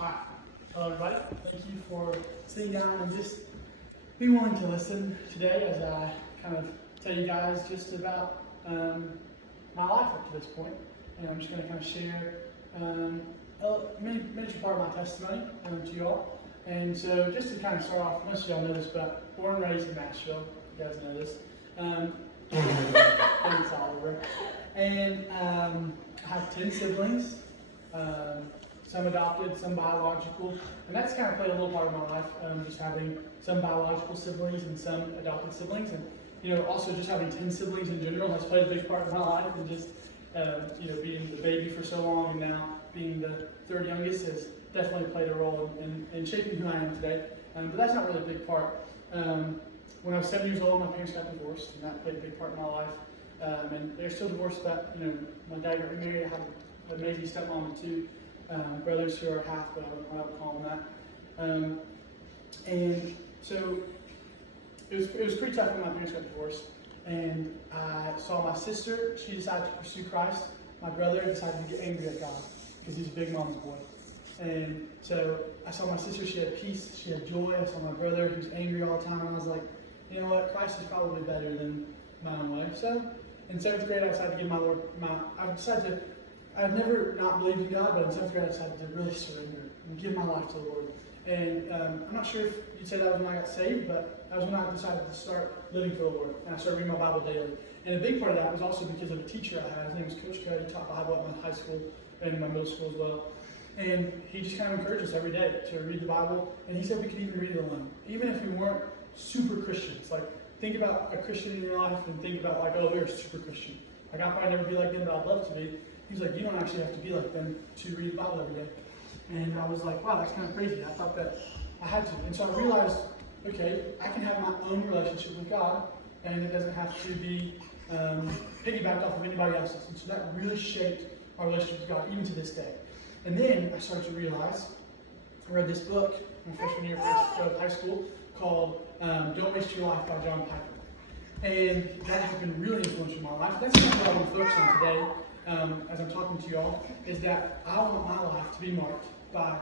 Hi. Hello, everybody. Thank you for sitting down and just being willing to listen today as I kind of tell you guys just about my life up to this point. And I'm just going to kind of share a miniature part of my testimony to y'all. And so just to kind of start off, most of y'all know this, but born and raised in Nashville. You guys know this. It's all over. And I have 10 siblings. Some adopted, some biological, and that's kind of played a little part of my life, just having some biological siblings and some adopted siblings, and also just having 10 siblings in general has played a big part of my life, and just being the baby for so long and now being the third youngest has definitely played a role in shaping who I am today. But that's not really a big part. When I was 7 years old, my parents got divorced, and that played a big part in my life. And they're still divorced, but my dad got remarried. I have an amazing stepmom and two brothers who are half, but I don't call them that. And so it was pretty tough when my parents got divorced. And I saw my sister, she decided to pursue Christ. My brother decided to get angry at God because he's a big mama's boy. And so I saw my sister, she had peace, she had joy. I saw my brother, he was angry all the time. And I was like, you know what, Christ is probably better than my own way. So in 7th grade, I decided to give I've never not believed in God, but in 7th grade I decided to really surrender and give my life to the Lord. And I'm not sure if you'd say that was when I got saved, but that was when I decided to start living for the Lord. And I started reading my Bible daily. And a big part of that was also because of a teacher I had. His name was Coach Trey. He taught Bible at my high school and my middle school as well. And he just kind of encouraged us every day to read the Bible. And he said we could even read it alone, even if we weren't super Christians. Like, think about a Christian in your life and think about like, oh, they're a super Christian. Like, I'll probably never be like them, but I'd love to be. He's like, you don't actually have to be like them to read the Bible every day. And I was like, wow, that's kind of crazy. I thought that I had to. And so I realized, okay, I can have my own relationship with God, and it doesn't have to be piggybacked off of anybody else's. And so that really shaped our relationship with God, even to this day. And then I started to realize, I read this book my freshman year of high school called Don't Waste Your Life by John Piper. And that has been really influential in my life. That's what I want to focus on today. As I'm talking to y'all, is that I want my life to be marked by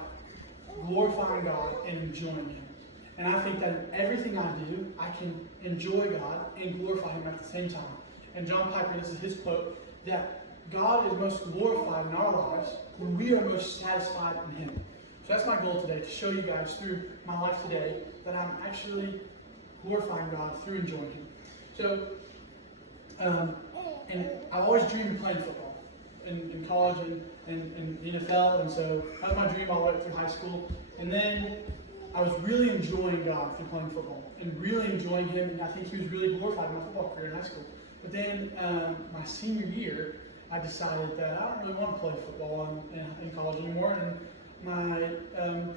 glorifying God and enjoying Him. And I think that in everything I do, I can enjoy God and glorify Him at the same time. And John Piper, this is his quote, that God is most glorified in our lives when we are most satisfied in Him. So that's my goal today, to show you guys through my life today that I'm actually glorifying God through enjoying Him. So, and I always dreamed of playing football in college and the NFL, and so that was my dream all the way through high school. And then I was really enjoying God through playing football and really enjoying Him, and I think He was really glorified in my football career in high school. But then my senior year, I decided that I don't really want to play football in college anymore, and my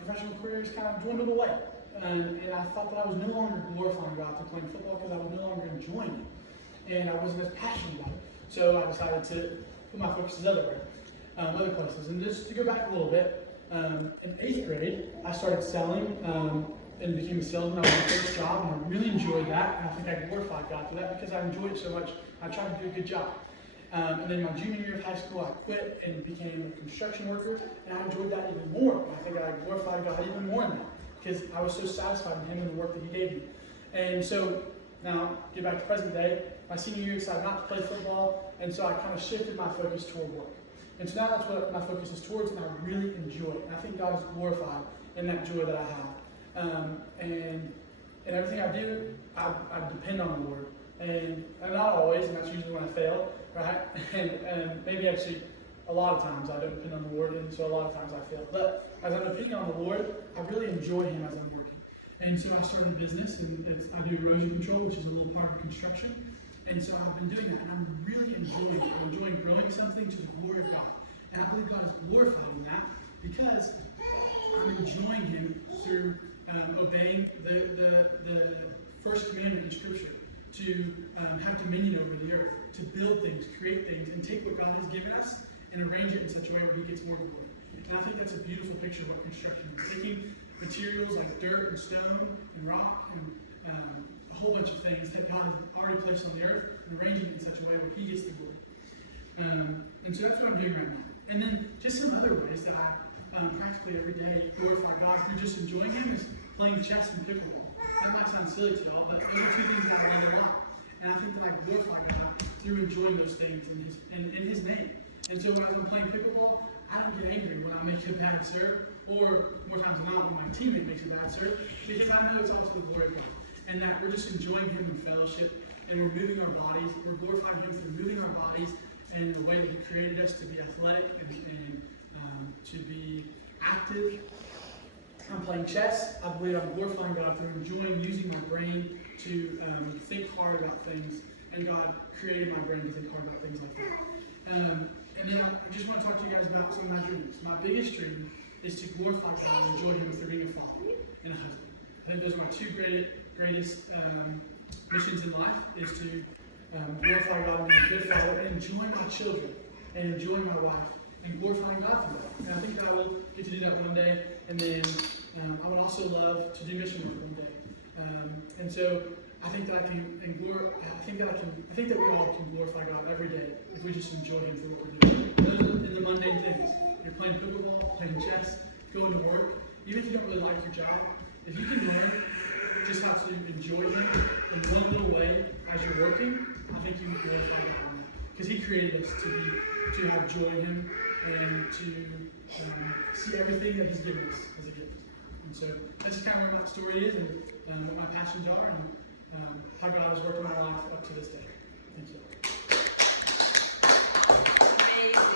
professional career has kind of dwindled away. And I thought that I was no longer glorifying God through playing football because I was no longer enjoying it, and I wasn't as passionate about it. So I decided to put my focus other places. And just to go back a little bit, in 8th grade, I started selling and became a salesman. I was my first job, and I really enjoyed that. And I think I glorified God for that because I enjoyed it so much. I tried to do a good job. And then my junior year of high school, I quit and became a construction worker, and I enjoyed that even more. And I think I glorified God even more in that because I was so satisfied in Him and the work that He gave me. And so now, get back to present day. My senior year, I decided not to play football, and so I kind of shifted my focus toward work. And so now that's what my focus is towards, and I really enjoy it. And I think God is glorified in that joy that I have. And everything I do, I depend on the Lord. And not always, and that's usually when I fail, right? And maybe actually a lot of times I don't depend on the Lord, and so a lot of times I fail. But as I'm depending on the Lord, I really enjoy Him as I'm working. And so I started a business, and I do erosion control, which is a little part of construction. And so I've been doing that, and I'm really enjoying it. I'm enjoying growing something to the glory of God. And I believe God is glorified in that because I'm enjoying Him through obeying the first commandment in Scripture, to have dominion over the earth, to build things, create things, and take what God has given us and arrange it in such a way where He gets more glory. And I think that's a beautiful picture of what construction is. Taking materials like dirt and stone and rock and a whole bunch of things that God has already placed on the earth and arranging it in such a way where He gets the glory. And so that's what I'm doing right now. And then just some other ways that I practically every day glorify God through just enjoying Him is playing chess and pickleball. That might sound silly to y'all, but those are two things that I love a lot. And I think that I glorify God through enjoying those things in His name. And so when I'm playing pickleball, I don't get angry when I make a bad serve, or more times than not when my teammate makes a bad serve, because I know it's all to the glory of God. And that we're just enjoying Him in fellowship, and we're moving our bodies, we're glorifying Him through moving our bodies in the way that He created us to be athletic and to be active. I'm playing chess. I believe I'm glorifying God through enjoying using my brain to think hard about things, and God created my brain to think hard about things like that. And then I just want to talk to you guys about some of my dreams. My biggest dream is to glorify God and enjoy Him through being a father and a husband. I think those are my two greatest missions in life, is to glorify God and be a good father, and enjoy my children, and enjoy my wife, and glorifying God through that. And I think that I will get to do that one day. And then I would also love to do mission work one day. And so I think that I think that we all can glorify God every day if we just enjoy Him through what we're doing. Those are in the mundane things. You're playing pickleball, playing chess, going to work. Even if you don't really like your job, if you can learn just how to enjoy Him in one little way as you're working, I think you can glorify God on that. Because He created us to have joy in Him and to see everything that He's given us as a gift. And so that's just kind of where my story is, and what my passions are, and how God has worked in my life up to this day. Thank you.